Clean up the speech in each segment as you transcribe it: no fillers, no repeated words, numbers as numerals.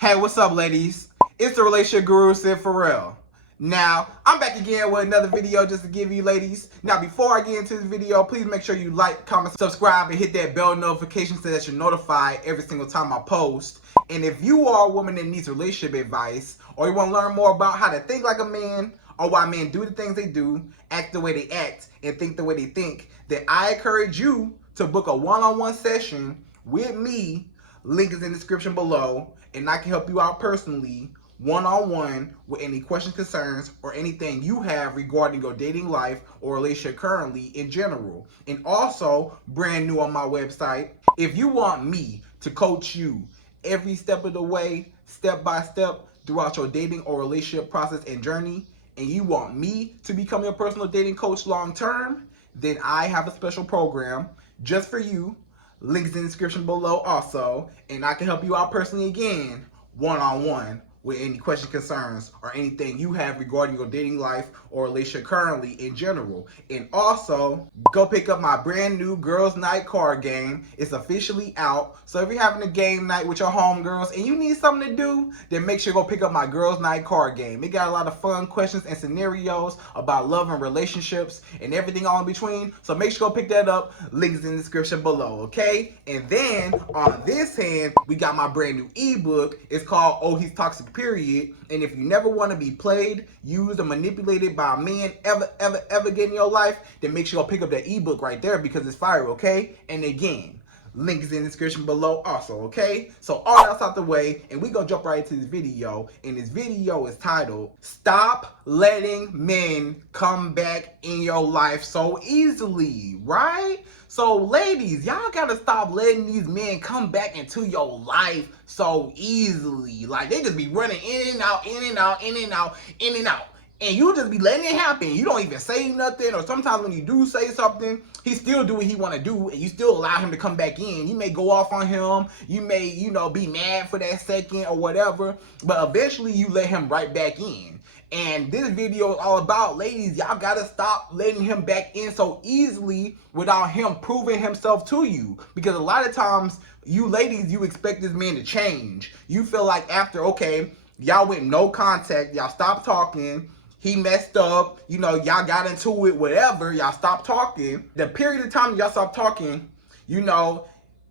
Hey, what's up, ladies? It's the relationship guru, Sydd Ferrell. Now, I'm back again with another video just to give you ladies. Now, before I get into this video, please make sure you like, comment, subscribe, and hit that bell notification so that you're notified every single time I post. And if you are a woman that needs relationship advice, or you want to learn more about how to think like a man, or why men do the things they do, act the way they act, and think the way they think, then I encourage you to book a one-on-one session with me. Link is in the description below, and I can help you out personally, one-on-one, with any questions, concerns, or anything you have regarding your dating life or relationship currently in general. And also, brand new on my website, if you want me to coach you every step of the way, step by step, throughout your dating or relationship process and journey, and you want me to become your personal dating coach long term, then I have a special program just for you. Links in the description below also, and I can help you out personally again, one-on-one, with any questions, concerns, or anything you have regarding your dating life or relationship currently in general. And also, go pick up my brand new Girls Night card game. It's officially out. So if you're having a game night with your homegirls and you need something to do, then make sure you go pick up my Girls Night card game. It got a lot of fun questions and scenarios about love and relationships and everything all in between. So make sure you go pick that up. Links in the description below, okay? And then on this hand, we got my brand new ebook. It's called Oh He's Toxic Period. And if you never want to be played, used, or manipulated by a man ever again in your life, then make sure you go pick up that ebook right there because it's fire, okay? And again, link is in the description below also, okay? So all that's out the way, and we gonna jump right into this video. And this video is titled, Stop Letting Men Come Back in Your Life So Easily, right? So ladies, y'all gotta stop letting these men come back into your life so easily. Like, they just be running in and out, in and out, in and out, in and out. And you just be letting it happen. You don't even say nothing, or sometimes when you do say something, he still do what he want to do, and you still allow him to come back in. You may go off on him, you may, be mad for that second or whatever, but eventually you let him right back in. And this video is all about, ladies, y'all gotta stop letting him back in so easily without him proving himself to you. Because a lot of times, you ladies, you expect this man to change. You feel like after, okay, y'all went no contact, y'all stopped talking, he messed up, y'all got into it, whatever, y'all stopped talking. The period of time y'all stopped talking, y'all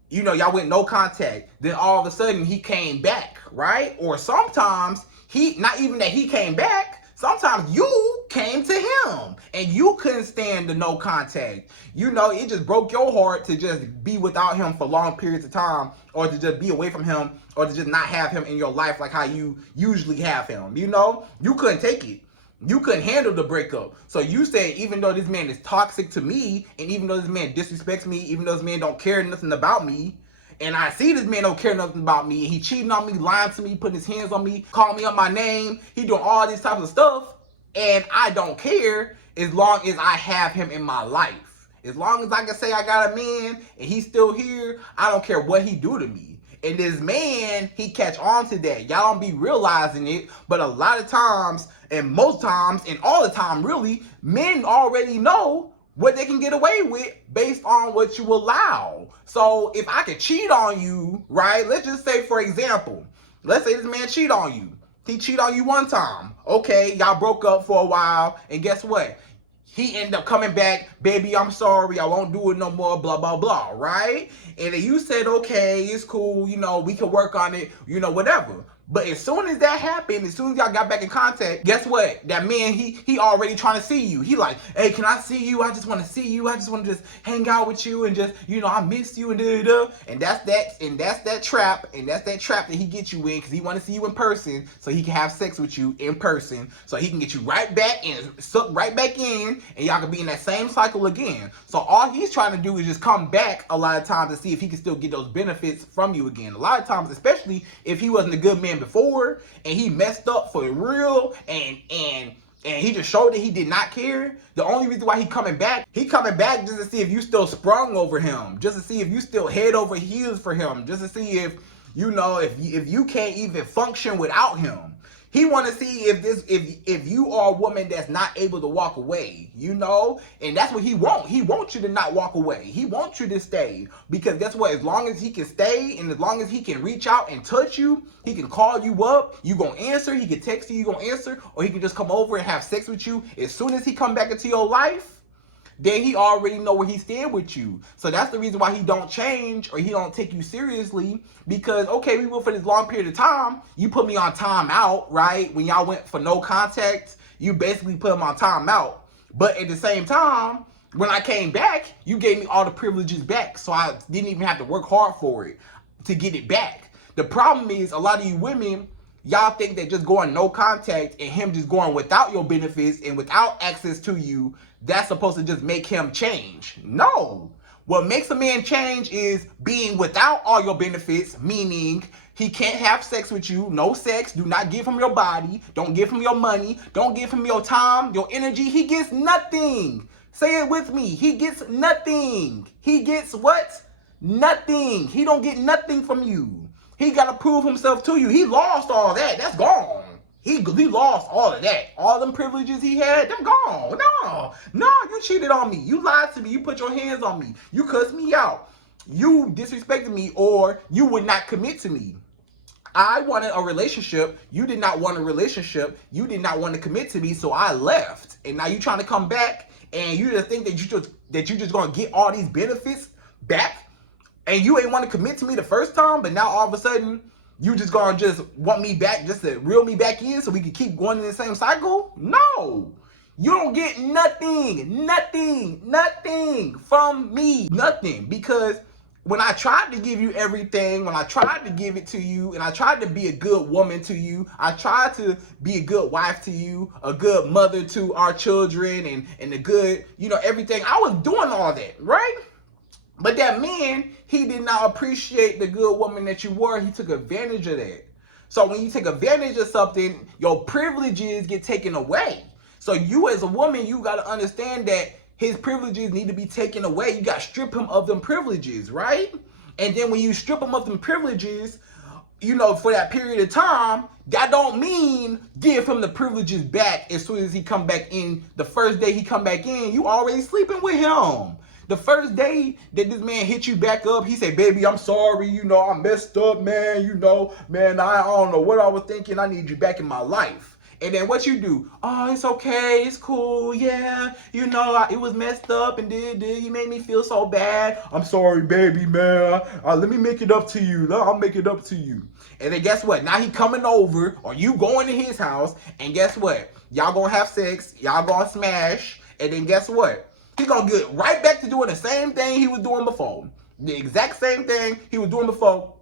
went no contact. Then all of a sudden he came back, right? Or sometimes not even that he came back, sometimes you came to him and you couldn't stand the no contact. It just broke your heart to just be without him for long periods of time, or to just be away from him, or to just not have him in your life like how you usually have him. You couldn't take it. You couldn't handle the breakup. So you said, even though this man is toxic to me, and even though this man disrespects me, even though this man don't care nothing about me, and I see this man don't care nothing about me, and he cheating on me, lying to me, putting his hands on me, calling me up my name, he doing all these types of stuff, and I don't care as long as I have him in my life. As long as I can say I got a man, and he's still here, I don't care what he do to me. And this man, he catch on to that. Y'all don't be realizing it, but a lot of times, and most times, and all the time really, men already know what they can get away with based on what you allow. So if I could cheat on you, right? Let's just say, for example, let's say this man cheat on you. He cheat on you one time. Okay, y'all broke up for a while, and guess what? He ended up coming back, baby, I'm sorry, I won't do it no more, blah, blah, blah, right? And then you said, okay, it's cool, we can work on it, whatever. But as soon as that happened, as soon as y'all got back in contact, guess what? That man, he already trying to see you. He like, hey, can I see you? I just want to see you. I just want to just hang out with you and just, I miss you and da-da-da. And that's that trap. And that's that trap that he gets you in, because he want to see you in person so he can have sex with you in person, so he can get you right back and suck right back in, and y'all can be in that same cycle again. So all he's trying to do is just come back a lot of times to see if he can still get those benefits from you again. A lot of times, especially if he wasn't a good man before and he messed up for real, and he just showed that he did not care. The only reason why he coming back just to see if you still sprung over him, just to see if you still head over heels for him, just to see if if you can't even function without him. He want to see if you are a woman that's not able to walk away, you know? And that's what he want. He wants you to not walk away. He wants you to stay. Because guess what? As long as he can stay and as long as he can reach out and touch you, he can call you up, you gonna answer, he can text you, you gonna answer, or he can just come over and have sex with you. As soon as he come back into your life, then he already know where he stand with you. So that's the reason why he don't change or he don't take you seriously. Because, okay, we went for this long period of time. You put me on timeout, right? When y'all went for no contact, you basically put him on timeout. But at the same time, when I came back, you gave me all the privileges back. So I didn't even have to work hard for it to get it back. The problem is a lot of you women, y'all think that just going no contact and him just going without your benefits and without access to you, that's supposed to just make him change. No. What makes a man change is being without all your benefits, meaning he can't have sex with you, no sex, do not give him your body, don't give him your money, don't give him your time, your energy. He gets nothing. Say it with me. He gets nothing. He gets what? Nothing. He don't get nothing from you. He got to prove himself to you. He lost all that. That's gone. He lost all of that. All them privileges he had, them gone. No, you cheated on me. You lied to me. You put your hands on me. You cussed me out. You disrespected me, or you would not commit to me. I wanted a relationship. You did not want a relationship. You did not want to commit to me, so I left. And now you trying to come back, and you just think that you just gonna get all these benefits back, and you ain't want to commit to me the first time, but now all of a sudden you just gonna just want me back just to reel me back in so we can keep going in the same cycle? No. You don't get nothing from me. Nothing. Because when I tried to give you everything, when I tried to give it to you, and I tried to be a good woman to you, I tried to be a good wife to you, a good mother to our children, and a good, everything. I was doing all that, right? But that man, he did not appreciate the good woman that you were. He took advantage of that. So when you take advantage of something, your privileges get taken away. So you as a woman, you got to understand that his privileges need to be taken away. You got to strip him of them privileges, right? And then when you strip him of them privileges, for that period of time, that don't mean give him the privileges back as soon as he come back in. The first day he come back in, you already sleeping with him. The first day that this man hit you back up, he said, baby, I'm sorry, I messed up, man, man, I don't know what I was thinking. I need you back in my life. And then what you do? Oh, it's okay, it's cool, yeah, it was messed up and you made me feel so bad. I'm sorry, baby, man. Let me make it up to you. I'll make it up to you. And then guess what? Now he coming over, or you going to his house, and guess what? Y'all gonna have sex, y'all gonna smash, and then guess what? He's going to get right back to doing the same thing he was doing before. The exact same thing he was doing before,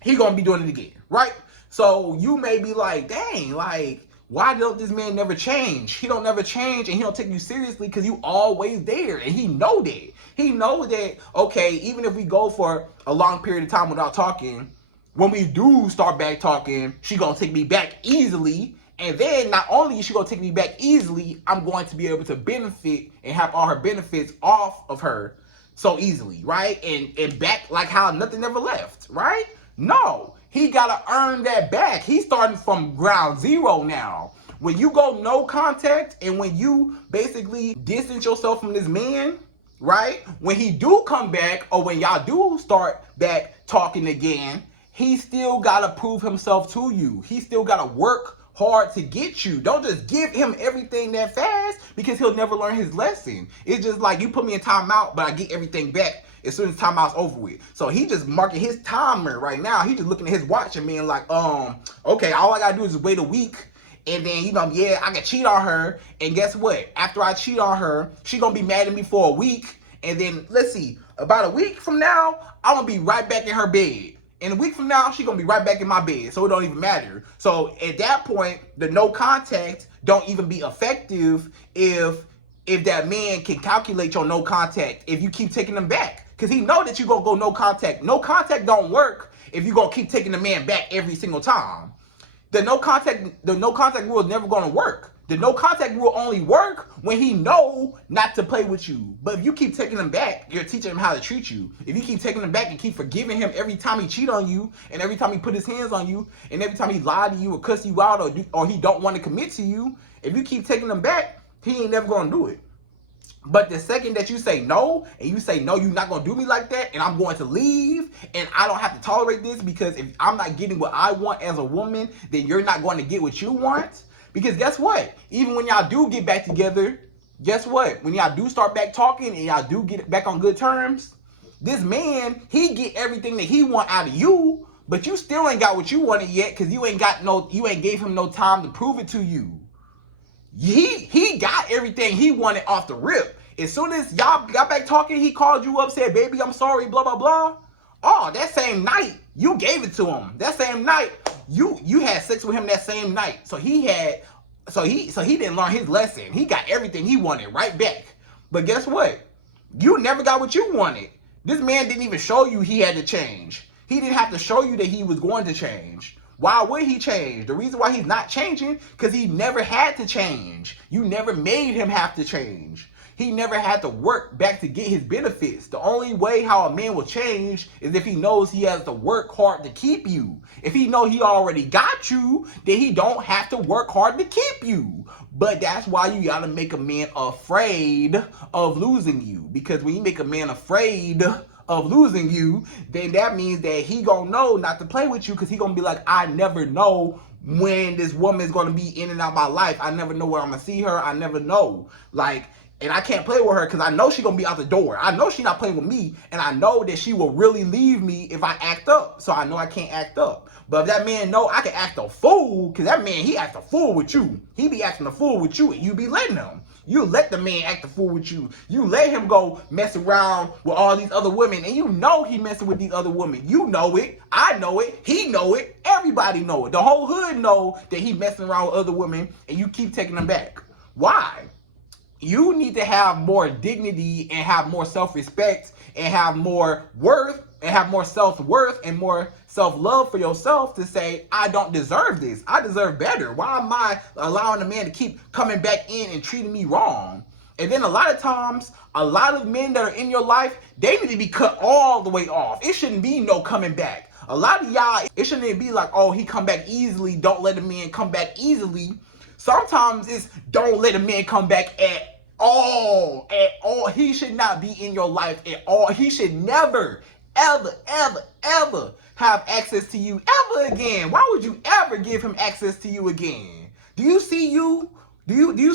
he's going to be doing it again, right? So you may be like, dang, why don't this man never change? He don't never change, and he don't take you seriously because you always there, and he know that. He know that, okay, even if we go for a long period of time without talking, when we do start back talking, she going to take me back easily. And then not only is she going to take me back easily, I'm going to be able to benefit and have all her benefits off of her so easily, right? And back like how nothing ever left, right? No, he got to earn that back. He's starting from ground zero now. When you go no contact and when you basically distance yourself from this man, right? When he do come back, or when y'all do start back talking again, he still got to prove himself to you. He still got to work hard to get you. Don't just give him everything that fast, because he'll never learn his lesson. It's just like you put me in timeout, but I get everything back as soon as timeout's over with. So he just marking his timer right now. He just looking at his watch and being like, okay, all I gotta do is just wait a week, and then I can cheat on her. And guess what? After I cheat on her, she gonna be mad at me for a week, and then let's see, about a week from now, I'm gonna be right back in her bed. In a week from now, she's going to be right back in my bed, so it don't even matter. So at that point, the no contact don't even be effective if that man can calculate your no contact if you keep taking them back. Because he know that you're going to go no contact. No contact don't work if you're going to keep taking the man back every single time. The no contact rule is never going to work. The no contact rule only work when he know not to play with you. But if you keep taking him back, you're teaching him how to treat you. If you keep taking him back and keep forgiving him every time he cheat on you, and every time he put his hands on you, and every time he lied to you or cuss you out, or he don't want to commit to you, if you keep taking him back, he ain't never gonna do it. But the second that you say no, and you say, no, you're not going to do me like that, and I'm going to leave, and I don't have to tolerate this, because if I'm not getting what I want as a woman, then you're not going to get what you want. Because guess what? Even when y'all do get back together, guess what? When y'all do start back talking, and y'all do get back on good terms, this man, he get everything that he want out of you, but you still ain't got what you wanted yet, because you ain't gave him no time to prove it to you. He got everything he wanted off the rip. As soon as y'all got back talking, he called you up, said, baby, I'm sorry, blah, blah, blah. Oh, that same night, you gave it to him. That same night, you had sex with him that same night. So he didn't learn his lesson. He got everything he wanted right back. But guess what? You never got what you wanted. This man didn't even show you he had to change. He didn't have to show you that he was going to change. Why would he change? The reason why he's not changing, because he never had to change. You never made him have to change. He never had to work back to get his benefits. The only way how a man will change is if he knows he has to work hard to keep you. If he know he already got you, then he don't have to work hard to keep you. But that's why you gotta make a man afraid of losing you. Because when you make a man afraid of losing you, then that means that he gonna know not to play with you, because he gonna be like, I never know when this woman is gonna be in and out of my life. I never know where I'm gonna see her. I never know. And I can't play with her because I know she gonna be out the door. I know she not playing with me, and I know that she will really leave me if I act up. So I know I can't act up. But if that man know I can act a fool, because that man, he acts a fool with you. He be acting a fool with you, and you be letting him. You let the man act a fool with you. You let him go mess around with all these other women, and you know he messing with these other women. You know it. I know it. He know it. Everybody know it. The whole hood know that he messing around with other women, and you keep taking them back. Why? You need to have more dignity and have more self-respect and have more worth and have more self-worth and more self-love for yourself to say, I don't deserve this. I deserve better. Why am I allowing a man to keep coming back in and treating me wrong? And then a lot of times, a lot of men that are in your life, they need to be cut all the way off. It shouldn't be no coming back. A lot of y'all, it shouldn't be like, oh, he come back easily. Don't let a man come back easily. Sometimes it's don't let a man come back at all. At all. He should not be in your life at all. He should never, ever, ever, ever have access to you ever again. Why would you ever give him access to you again? Do you see you? Do you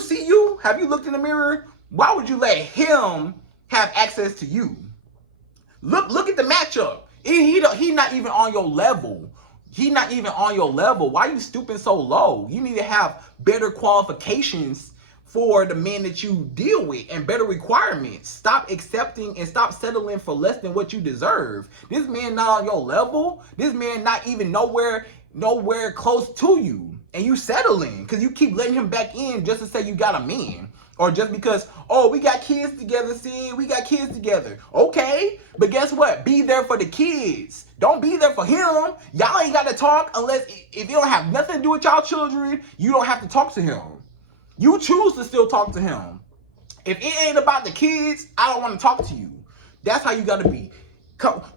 see you? Have you looked in the mirror? Why would you let him have access to you? Look at the matchup. He not even on your level. He not even on your level. Why are you stooping so low? You need to have better qualifications for the men that you deal with and better requirements. Stop accepting and stop settling for less than what you deserve. This man not on your level. This man not even nowhere close to you. And you settling because you keep letting him back in just to say you got a man. Or just because, oh, we got kids together, see, we got kids together. Okay, but guess what? Be there for the kids. Don't be there for him. Y'all ain't got to talk unless, if you don't have nothing to do with y'all children, you don't have to talk to him. You choose to still talk to him. If it ain't about the kids, I don't want to talk to you. That's how you got to be.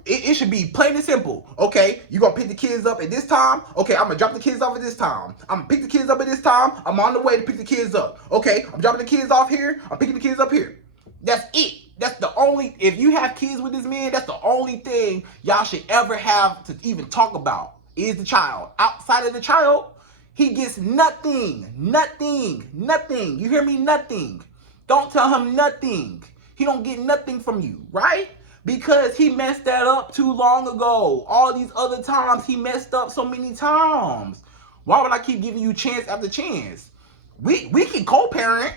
It should be plain and simple. Okay, you gonna pick the kids up at this time. Okay, I'm gonna drop the kids off at this time. I'm gonna pick the kids up at this time. I'm on the way to pick the kids up. Okay, I'm dropping the kids off here. I'm picking the kids up here. That's it. That's the only, if you have kids with this man, that's the only thing y'all should ever have to even talk about is the child. Outside of the child, he gets nothing. Nothing. Nothing. You hear me? Nothing. Don't tell him nothing. He don't get nothing from you, right? Because he messed that up too long ago. All these other times, he messed up so many times. Why would I keep giving you chance after chance? We can co-parent,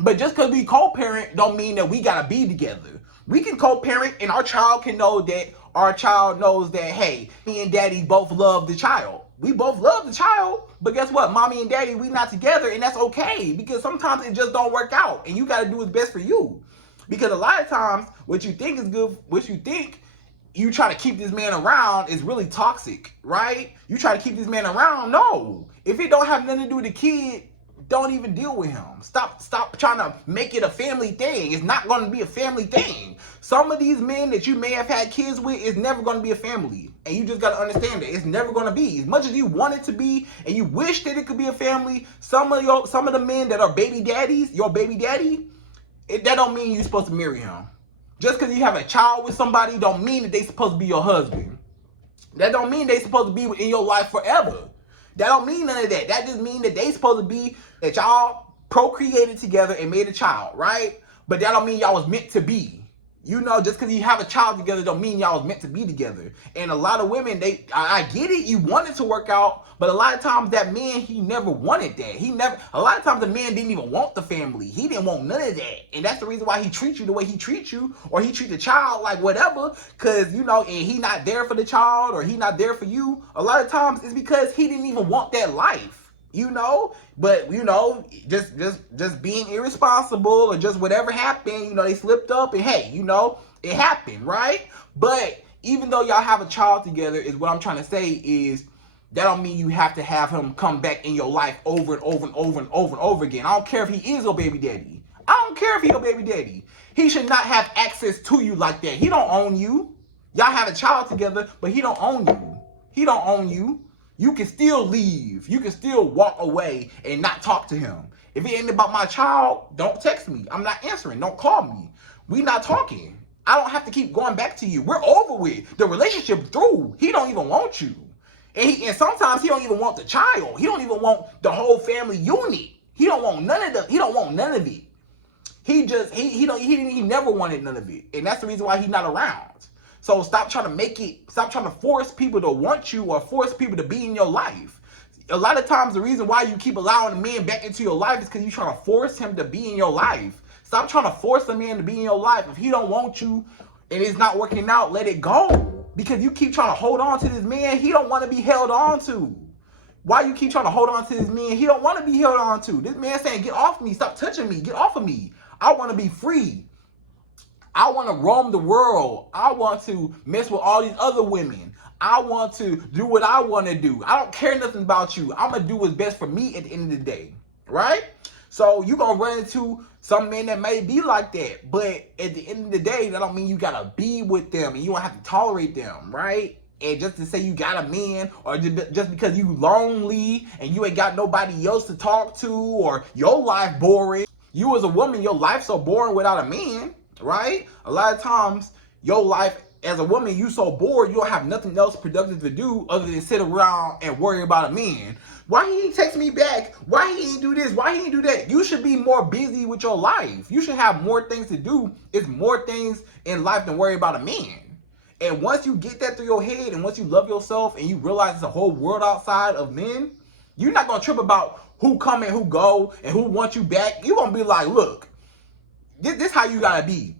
but just because we co-parent don't mean that we got to be together. We can co-parent and our child can know that our child knows that, hey, me and daddy both love the child. We both love the child, but guess what? Mommy and daddy, we not together, and that's okay. Because sometimes it just don't work out, and you got to do what's best for you. Because a lot of times, what you think is good, what you think you try to keep this man around is really toxic, right? You try to keep this man around, no. If it don't have nothing to do with the kid, don't even deal with him. Stop trying to make it a family thing. It's not going to be a family thing. Some of these men that you may have had kids with is never going to be a family. And you just got to understand that. It's never going to be. As much as you want it to be and you wish that it could be a family, some of the men that are baby daddies, your baby daddy, that don't mean you're supposed to marry him. Just because you have a child with somebody don't mean that they're supposed to be your husband. That don't mean they're supposed to be in your life forever. That don't mean none of that. That just means that they supposed to be, that y'all procreated together and made a child, right? But that don't mean y'all was meant to be. You know, just because you have a child together don't mean y'all was meant to be together. And a lot of women, I get it, you want it to work out, but a lot of times that man, he never wanted that. A lot of times the man didn't even want the family. He didn't want none of that. And that's the reason why he treats you the way he treats you, or he treats the child like whatever, because, you know, and he not there for the child, or he not there for you. A lot of times it's because he didn't even want that life. You know, but you know, just being irresponsible or just whatever happened, you know, they slipped up and hey, you know, it happened, right? But even though y'all have a child together, is what I'm trying to say is that don't mean you have to have him come back in your life over and over and over and over and over again. I don't care if he is your baby daddy. I don't care if he's your baby daddy. He should not have access to you like that. He don't own you. Y'all have a child together, but he don't own you. He don't own you. You can still leave. You can still walk away and not talk to him. If it ain't about my child, don't text me. I'm not answering. Don't call me. We not talking. I don't have to keep going back to you. We're over with. The relationship through. He don't even want you. And sometimes he don't even want the child. He don't even want the whole family unit. He don't want none of the. He don't want none of it. He never wanted none of it. And that's the reason why he's not around. So stop trying to force people to want you or force people to be in your life. A lot of times the reason why you keep allowing a man back into your life is because you're trying to force him to be in your life. Stop trying to force a man to be in your life. If he don't want you and it's not working out, let it go. Because you keep trying to hold on to this man, he don't want to be held on to. Why you keep trying to hold on to this man? He don't want to be held on to. This man saying, get off me, stop touching me, get off of me. I want to be free. I want to roam the world. I want to mess with all these other women. I want to do what I want to do. I don't care nothing about you. I'm going to do what's best for me at the end of the day. Right? So you're going to run into some men that may be like that. But at the end of the day, that don't mean you got to be with them and you don't have to tolerate them. Right? And just to say you got a man or just because you lonely and you ain't got nobody else to talk to or your life boring. You as a woman, your life so boring without a man. Right? A lot of times, your life as a woman, you so bored, you don't have nothing else productive to do other than sit around and worry about a man. Why he ain't text me back? Why he ain't do this? Why he ain't do that? You should be more busy with your life. You should have more things to do. It's more things in life than worry about a man. And once you get that through your head and once you love yourself and you realize there's a whole world outside of men, you're not going to trip about who come and who go and who wants you back. You're going to be like, look, this how you gotta be.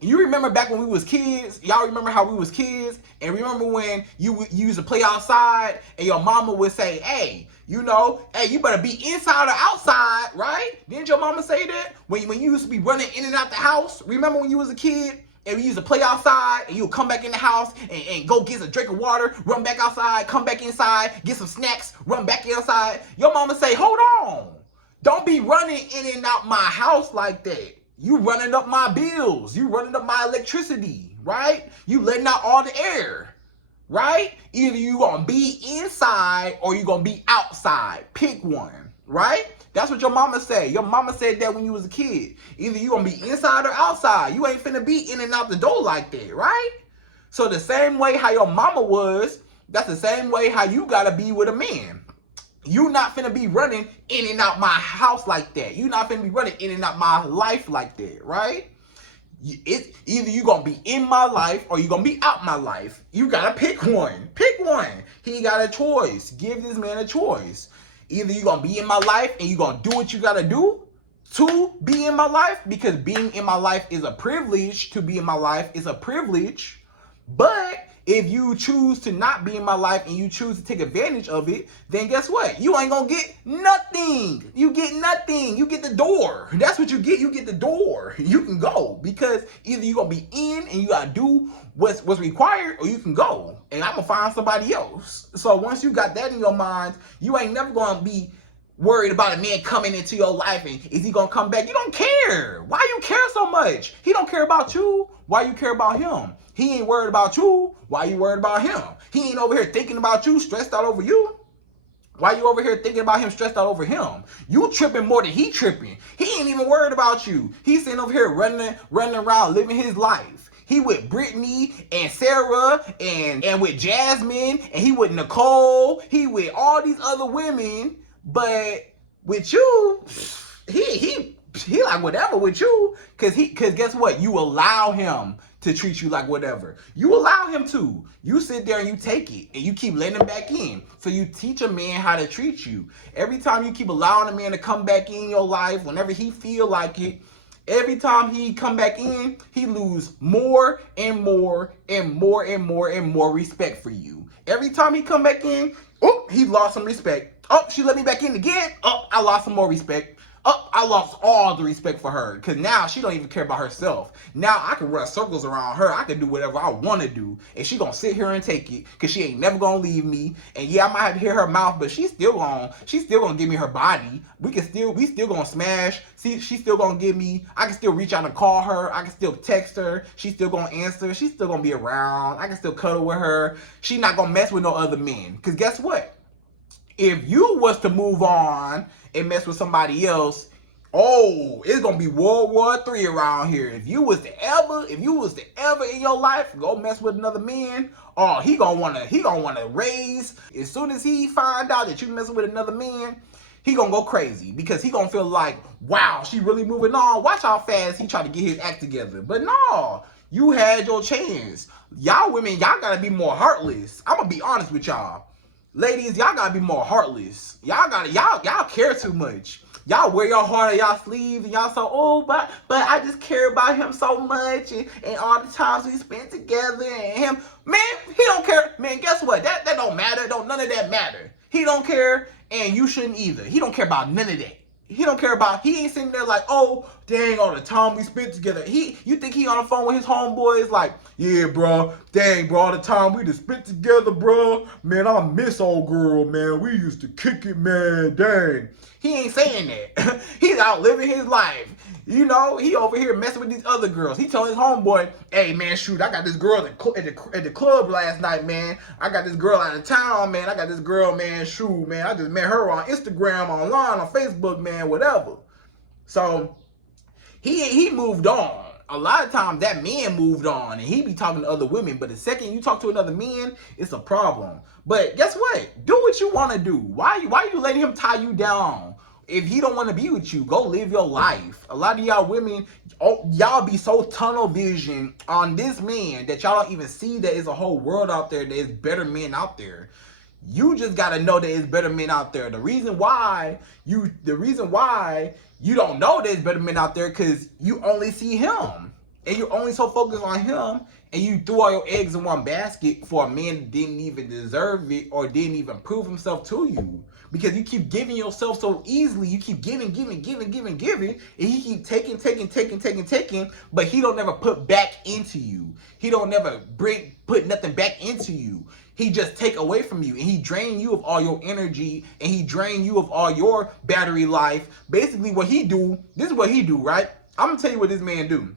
You remember back when we was kids? Y'all remember how we was kids? And remember when you used to play outside and your mama would say, hey, you know, hey, you better be inside or outside, right? Didn't your mama say that? When you used to be running in and out the house? Remember when you was a kid? And we used to play outside and you would come back in the house and go get a drink of water, run back outside, come back inside, get some snacks, run back inside. Your mama say, hold on. Don't be running in and out my house like that. You running up my bills. You running up my electricity, right? You letting out all the air, right? Either you gonna be inside or you gonna be outside. Pick one, right? That's what your mama said. Your mama said that when you was a kid. Either you gonna be inside or outside. You ain't finna be in and out the door like that, right? So the same way how your mama was, that's the same way how you gotta be with a man. You not finna be running in and out my house like that. You not finna be running in and out my life like that, right? It's either you gonna be in my life or you gonna be out my life. You gotta pick one. Pick one. He got a choice. Give this man a choice. Either you gonna be in my life and you gonna do what you gotta do to be in my life, because being in my life is a privilege. To be in my life is a privilege. But if you choose to not be in my life and you choose to take advantage of it, then guess what? You ain't gonna get nothing. You get nothing. You get the door. That's what you get. You get the door. You can go, because either you're gonna be in and you gotta do what's required, or you can go and I'm gonna find somebody else. So once you got that in your mind, you ain't never gonna be worried about a man coming into your life and is he gonna come back? You don't care. Why you care so much? He don't care about you. Why you care about him? He ain't worried about you. Why you worried about him? He ain't over here thinking about you, stressed out over you. Why you over here thinking about him, stressed out over him? You tripping more than he tripping. He ain't even worried about you. He's sitting over here running around, living his life. He with Brittany and Sarah and with Jasmine, and he with Nicole. He with all these other women, but with you, he like whatever with you, cause guess what? You allow him to treat you like whatever. You allow him to. You sit there and you take it and you keep letting him back in. So you teach a man how to treat you. Every time you keep allowing a man to come back in your life, whenever he feel like it, every time he come back in, he lose more and more and more and more and more respect for you. Every time he come back in, oh, he lost some respect. Oh, she let me back in again. Oh, I lost some more respect. Oh, I lost all the respect for her because now she don't even care about herself. Now I can run circles around her. I can do whatever I want to do, and she gonna sit here and take it because she ain't never gonna leave me. And yeah, I might have to hear her mouth, but she's still gonna give me her body. We still gonna smash. See, she's still gonna give me. I can still reach out and call her. I can still text her. She's still gonna answer. She's still gonna be around. I can still cuddle with her. She not gonna mess with no other men. Because guess what? If you was to move on and mess with somebody else, oh, it's gonna be World War III around here. If you was to ever in your life go mess with another man, oh, he gonna wanna raise. As soon as he find out that you messing with another man, he gonna go crazy because he gonna feel like, wow, she really moving on. Watch how fast he try to get his act together. But no, you had your chance. Y'all women, y'all gotta be more heartless. I'm gonna be honest with y'all. Ladies, y'all gotta be more heartless. Y'all care too much. Y'all wear your heart on y'all sleeves and y'all so, oh, but I just care about him so much and all the times we spent together and him. Man, he don't care. Man, guess what? That don't matter. None of that matter. He don't care and you shouldn't either. He don't care about none of that. He ain't sitting there like, oh, dang, all the time we spent together. You think he on the phone with his homeboys like, yeah, bro, dang, bro, all the time we just spent together, bro. Man, I miss old girl, man. We used to kick it, man, dang. He ain't saying that. He's out living his life. You know, he over here messing with these other girls. He telling his homeboy, hey, man, shoot, I got this girl at the club last night, man. I got this girl out of town, man. I got this girl, man, shoot, man. I just met her on Instagram, online, on Facebook, man, whatever. So he moved on. A lot of times that man moved on and he be talking to other women. But the second you talk to another man, it's a problem. But guess what? Do what you want to do. Why you letting him tie you down? If he don't want to be with you, go live your life. A lot of y'all women, y'all be so tunnel vision on this man that y'all don't even see that there's a whole world out there, there's better men out there. You just gotta know that there's better men out there. The reason why you don't know there's better men out there because you only see him. And you're only so focused on him and you threw all your eggs in one basket for a man that didn't even deserve it or didn't even prove himself to you. Because you keep giving yourself so easily, you keep giving, and he keep taking, but he don't never put back into you. He don't never put nothing back into you. He just take away from you, and he drain you of all your energy, and he drain you of all your battery life. Basically, this is what he do, right? I'm gonna tell you what this man do.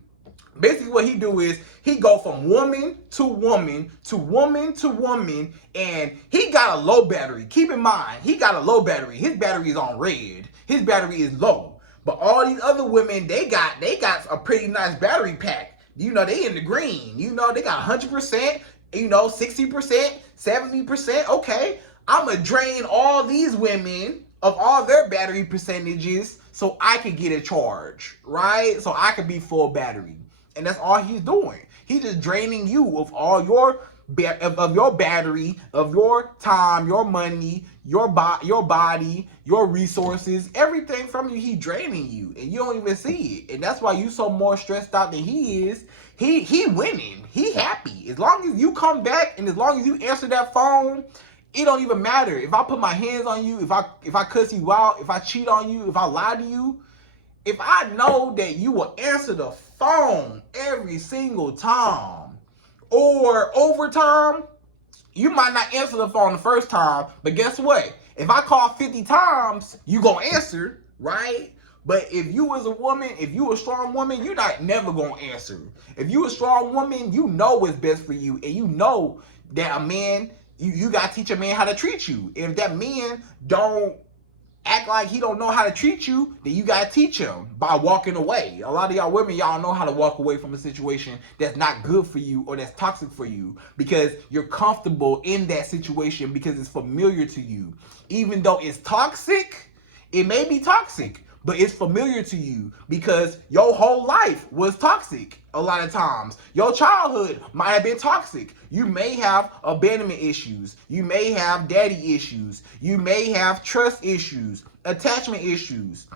Basically, what he do is he go from woman to woman to woman to woman, and he got a low battery. Keep in mind, he got a low battery. His battery is on red. His battery is low. But all these other women, they got a pretty nice battery pack. You know, they in the green. You know, they got 100%, 60%, 70%. Okay, I'm going to drain all these women of all their battery percentages so I could get a charge, right? So I could be full battery. And that's all he's doing. He's just draining you of all your battery, of your time, your money, your body, your resources, everything from you. He's draining you, and you don't even see it. And that's why you so more stressed out than he is. He winning. He happy. As long as you come back and as long as you answer that phone, it don't even matter. If I put my hands on you, if I cuss you out, if I cheat on you, if I lie to you, if I know that you will answer the phone every single time or overtime, You might not answer the phone the first time, but guess what? If I call 50 times, you gonna answer, right? But if you as a woman, if you a strong woman, you're not never gonna answer. If you a strong woman, you know what's best for you, and you know that a man, you gotta teach a man how to treat you. If that man don't act like he don't know how to treat you, then you gotta teach him by walking away. A lot of y'all women, y'all know how to walk away from a situation that's not good for you or that's toxic for you because you're comfortable in that situation because it's familiar to you. Even though it's toxic, it may be toxic, but it's familiar to you because your whole life was toxic. A lot of times your childhood might have been toxic. You may have abandonment issues, you may have daddy issues, you may have trust issues, attachment issues,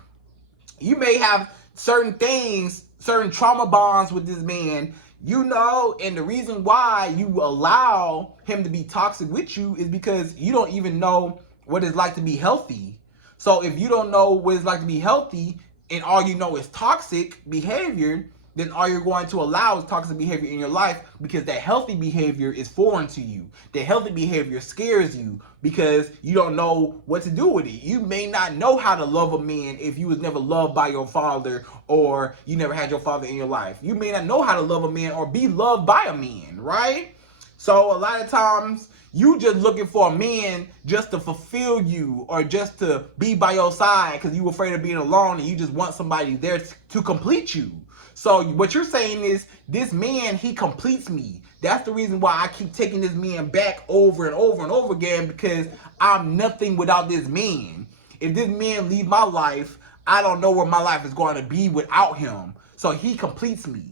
you may have certain things, certain trauma bonds with this man, you know, and the reason why you allow him to be toxic with you is because you don't even know what it's like to be healthy. So if you don't know what it's like to be healthy and all you know is toxic behavior, then all you're going to allow is toxic behavior in your life because that healthy behavior is foreign to you. The healthy behavior scares you because you don't know what to do with it. You may not know how to love a man if you was never loved by your father or you never had your father in your life. You may not know how to love a man or be loved by a man, right? So a lot of times you just looking for a man just to fulfill you or just to be by your side because you afraid of being alone and you just want somebody there to complete you. So what you're saying is this man, he completes me. That's the reason why I keep taking this man back over and over and over again because I'm nothing without this man. If this man leave my life, I don't know where my life is going to be without him. So he completes me.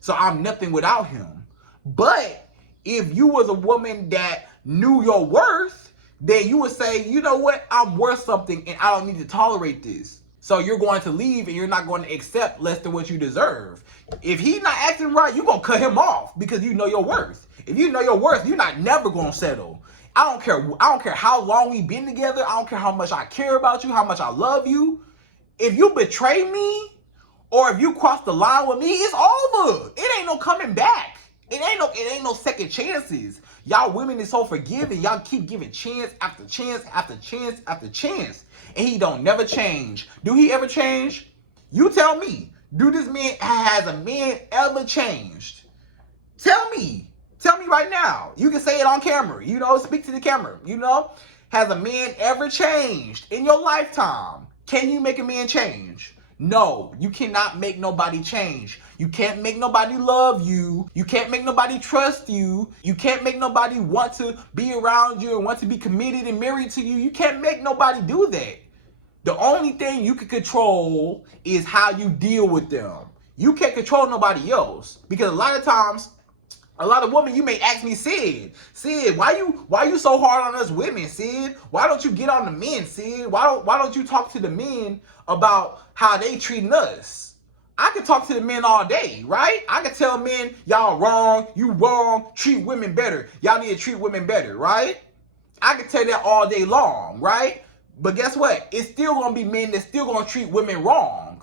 So I'm nothing without him. But if you was a woman that knew your worth, then you would say, you know what? I'm worth something and I don't need to tolerate this. So you're going to leave and you're not going to accept less than what you deserve. If he's not acting right, you're going to cut him off because you know your worth. If you know your worth, you're not never going to settle. I don't care how long we've been together. I don't care how much I care about you, how much I love you. If you betray me or if you cross the line with me, it's over. It ain't no coming back. It ain't no second chances. Y'all women is so forgiving. Y'all keep giving chance after chance after chance after chance. And he don't never change. Do he ever change? You tell me. Has a man ever changed? Tell me. Tell me right now. You can say it on camera. You know, speak to the camera. You know, has a man ever changed in your lifetime? Can you make a man change? No, you cannot make nobody change. You can't make nobody love you. You can't make nobody trust you. You can't make nobody want to be around you and want to be committed and married to you. You can't make nobody do that. The only thing you can control is how you deal with them. You can't control nobody else. Because a lot of times, a lot of women, you may ask me, Sid, why you so hard on us women, Sid? Why don't you get on the men, Sid? Why don't you talk to the men about how they treating us? I can talk to the men all day, right? I can tell men, y'all wrong, you wrong, treat women better. Y'all need to treat women better, right? I can tell that all day long, right? But guess what? It's still going to be men that still going to treat women wrong.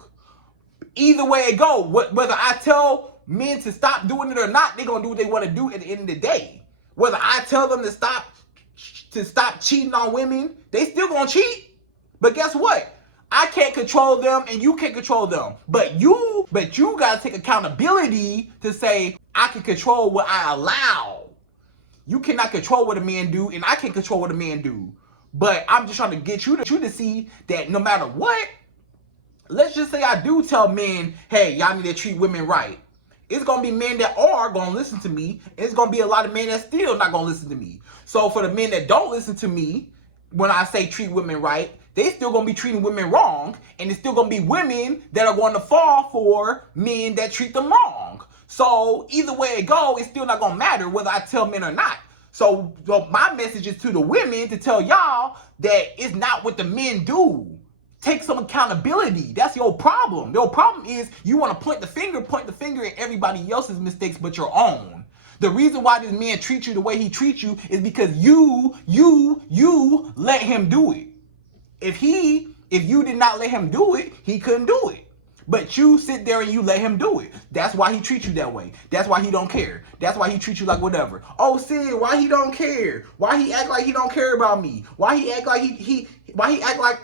Either way it go, whether I tell men to stop doing it or not, they're going to do what they want to do at the end of the day. Whether I tell them to stop cheating on women, they still going to cheat. But guess what? I can't control them and you can't control them. But you got to take accountability to say, I can control what I allow. You cannot control what a man do and I can't control what a man do. But I'm just trying to get you to see that no matter what, let's just say I do tell men, hey, y'all need to treat women right. It's going to be men that are going to listen to me. And it's going to be a lot of men that still not going to listen to me. So for the men that don't listen to me, when I say treat women right, they still going to be treating women wrong. And it's still going to be women that are going to fall for men that treat them wrong. So either way it go, it's still not going to matter whether I tell men or not. So my message is to the women to tell y'all that it's not what the men do. Take some accountability. That's your problem. Your problem is you want to point the finger at everybody else's mistakes but your own. The reason why this man treats you the way he treats you is because you let him do it. If you did not let him do it, he couldn't do it. But you sit there and you let him do it. That's why he treats you that way. That's why he don't care. That's why he treats you like whatever. Oh, Sid, why he don't care? Why he act like he don't care about me? Why he act like why he act like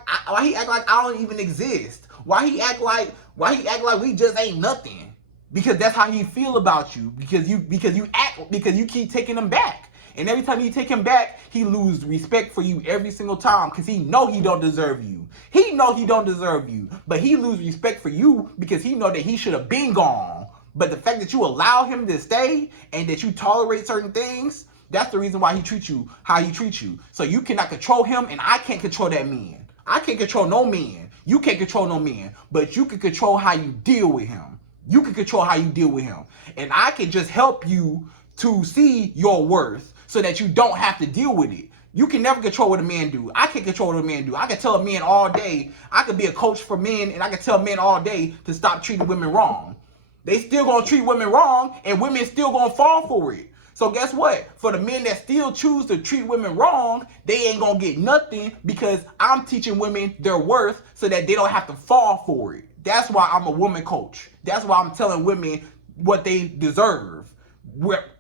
I don't even exist? Why he act like we just ain't nothing? Because that's how he feel about you. Because you keep taking him back. And every time you take him back, he lose respect for you every single time because he know he don't deserve you. He know he don't deserve you, but he lose respect for you because he know that he should have been gone. But the fact that you allow him to stay and that you tolerate certain things, that's the reason why he treats you how he treats you. So you cannot control him, and I can't control that man. I can't control no man. You can't control no man, but you can control how you deal with him. You can control how you deal with him. And I can just help you to see your worth, so that you don't have to deal with it. You can never control what a man do. I can't control what a man do. I can tell a man all day. I could be a coach for men, and I can tell men all day to stop treating women wrong. They still gonna treat women wrong, and women still gonna fall for it. So guess what? For the men that still choose to treat women wrong, they ain't gonna get nothing because I'm teaching women their worth so that they don't have to fall for it. That's why I'm a woman coach. That's why I'm telling women what they deserve.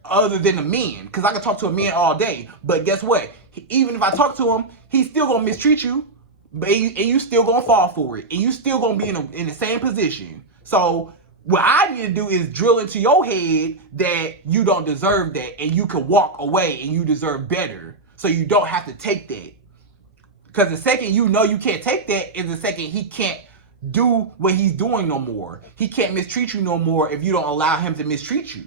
Other than the men, because I can talk to a man all day, but guess what? Even if I talk to him, he's still gonna mistreat you, and you still gonna fall for it, and you still gonna be in the same position. So what I need to do is drill into your head that you don't deserve that, and you can walk away, and you deserve better, so you don't have to take that. Because the second you know you can't take that is the second he can't do what he's doing no more. He can't mistreat you no more if you don't allow him to mistreat you.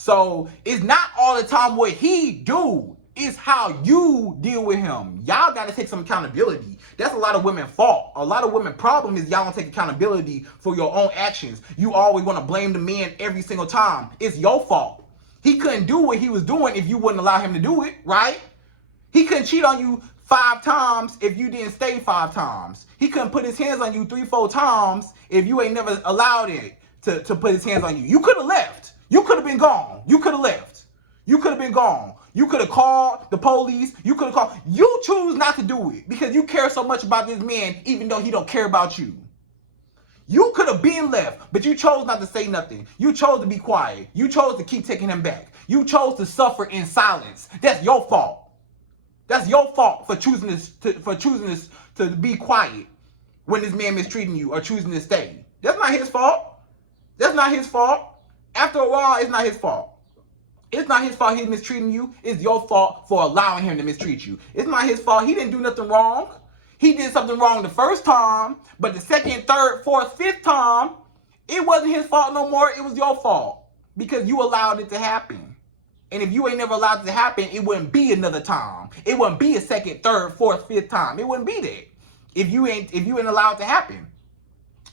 So it's not all the time what he do, it's how you deal with him. Y'all got to take some accountability. That's a lot of women's fault. A lot of women's problem is y'all don't take accountability for your own actions. You always want to blame the man every single time. It's your fault. He couldn't do what he was doing if you wouldn't allow him to do it, right? He couldn't cheat on you 5 times if you didn't stay 5 times. He couldn't put his hands on you 3-4 times if you ain't never allowed it to put his hands on you. You could have left. You could have been gone. You could have left. You could have been gone. You could have called the police. You could have called. You choose not to do it because you care so much about this man even though he don't care about you. You could have been left, but you chose not to say nothing. You chose to be quiet. You chose to keep taking him back. You chose to suffer in silence. That's your fault. That's your fault for choosing to be quiet when this man mistreating you or choosing to stay. That's not his fault. That's not his fault. After a while, it's not his fault. It's not his fault he's mistreating you. It's your fault for allowing him to mistreat you. It's not his fault. He didn't do nothing wrong. He did something wrong the first time, but the second, third, fourth, fifth time, it wasn't his fault no more. It was your fault because you allowed it to happen. And if you ain't never allowed it to happen, it wouldn't be another time. It wouldn't be a second, third, fourth, fifth time. It wouldn't be that if you ain't allowed it to happen.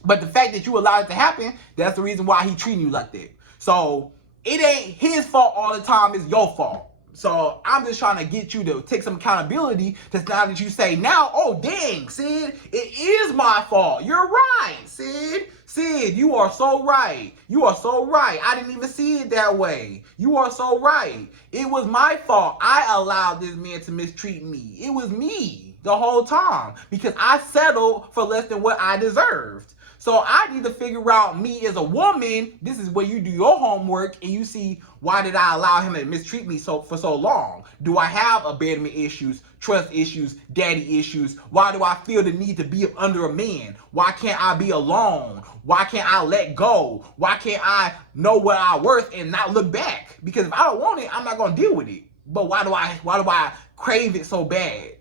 But the fact that you allowed it to happen, that's the reason why he treating you like that. So it ain't his fault all the time, it's your fault. So I'm just trying to get you to take some accountability to now that you say now, oh dang, Sid, it is my fault. You're right, Sid. Sid, you are so right. You are so right. I didn't even see it that way. You are so right. It was my fault. I allowed this man to mistreat me. It was me the whole time because I settled for less than what I deserved. So I need to figure out me as a woman. This is where you do your homework and you see, why did I allow him to mistreat me for so long? Do I have abandonment issues, trust issues, daddy issues? Why do I feel the need to be under a man? Why can't I be alone? Why can't I let go? Why can't I know what I'm worth and not look back? Because if I don't want it, I'm not gonna deal with it. But why do I crave it so bad?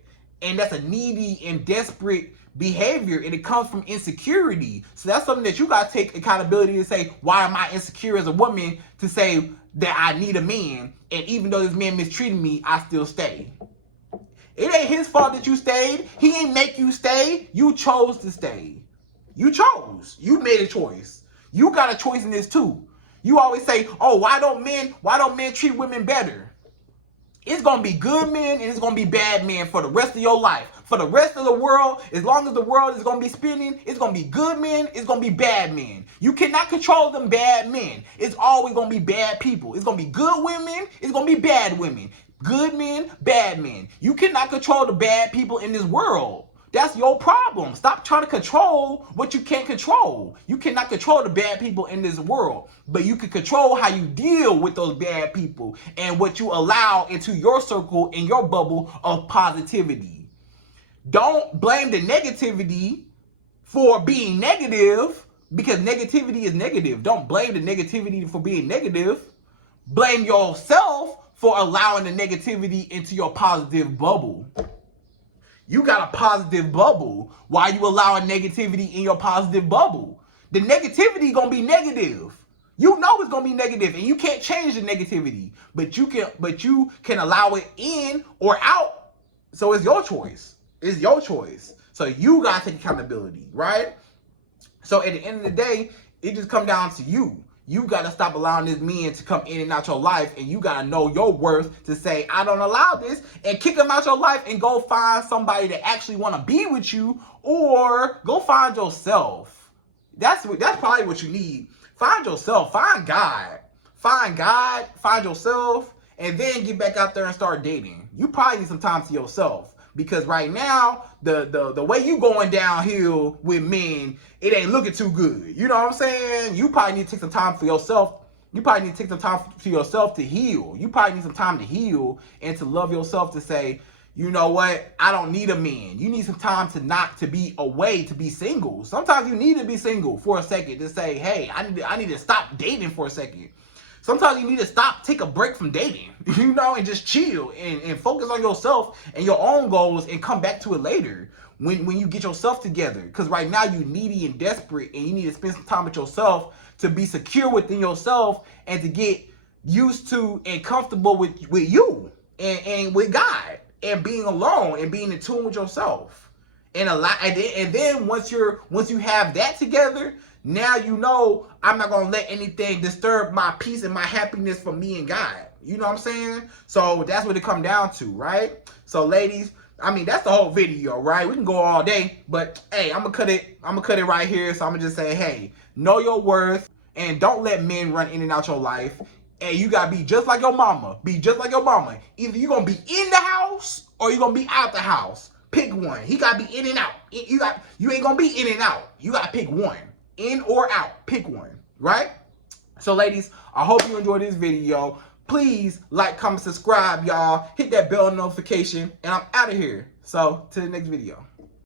And that's a needy and desperate behavior, and it comes from insecurity. So that's something that you gotta take accountability to say, why am I insecure as a woman to say that I need a man, and even though this man mistreated me, I still stay. It ain't his fault that you stayed. He ain't make you stay. You chose to stay. You chose. You made a choice. You got a choice in this too. You always say, oh, why don't men treat women better? It's gonna be good men and it's gonna be bad men for the rest of your life. For the rest of the world, as long as the world is gonna be spinning, it's gonna be good men, it's gonna be bad men. You cannot control them bad men. It's always gonna be bad people. It's gonna be good women, it's gonna be bad women. Good men, bad men. You cannot control the bad people in this world. That's your problem. Stop trying to control what you can't control. You cannot control the bad people in this world, but you can control how you deal with those bad people and what you allow into your circle and your bubble of positivity. Don't blame the negativity for being negative, because negativity is negative. Don't blame the negativity for being negative. Blame yourself for allowing the negativity into your positive bubble. You got a positive bubble. Why you allowing negativity in your positive bubble? The negativity gonna be negative. You know it's gonna be negative, and you can't change the negativity, but you can allow it in or out. So it's your choice. It's your choice. So you gotta take accountability, right? So at the end of the day, it just comes down to you. You got to stop allowing this man to come in and out your life, and you got to know your worth to say, I don't allow this, and kick him out your life and go find somebody that actually want to be with you, or go find yourself. That's probably what you need. Find yourself. Find God. Find God. Find yourself, and then get back out there and start dating. You probably need some time to yourself. Because right now, the way you going downhill with men, it ain't looking too good. You know what I'm saying? You probably need to take some time for yourself. You probably need to take some time for yourself to heal. You probably need some time to heal and to love yourself, to say, you know what? I don't need a man. You need some time to be away, to be single. Sometimes you need to be single for a second, to say, hey, I need to stop dating for a second. Sometimes you need to take a break from dating, and just chill and focus on yourself and your own goals, and come back to it later when you get yourself together. Because right now you're needy and desperate, and you need to spend some time with yourself to be secure within yourself and to get used to and comfortable with you and with God, and being alone and being in tune with yourself. And then once you have that together, now you know I'm not gonna let anything disturb my peace and my happiness from me and God. You know what I'm saying? So that's what it comes down to, right? So ladies, I mean, that's the whole video, right? We can go all day, but hey, I'm gonna cut it right here. So I'm gonna just say, hey, know your worth, and don't let men run in and out your life. And you gotta be just like your mama. Be just like your mama. Either you're gonna be in the house or you're gonna be out the house. Pick one. He gotta be in and out. You ain't gonna be in and out. You gotta pick one. In or out. Pick one. Right? So ladies, I hope you enjoyed this video. Please like, comment, subscribe, y'all. Hit that bell notification, and I'm out of here. So, to the next video.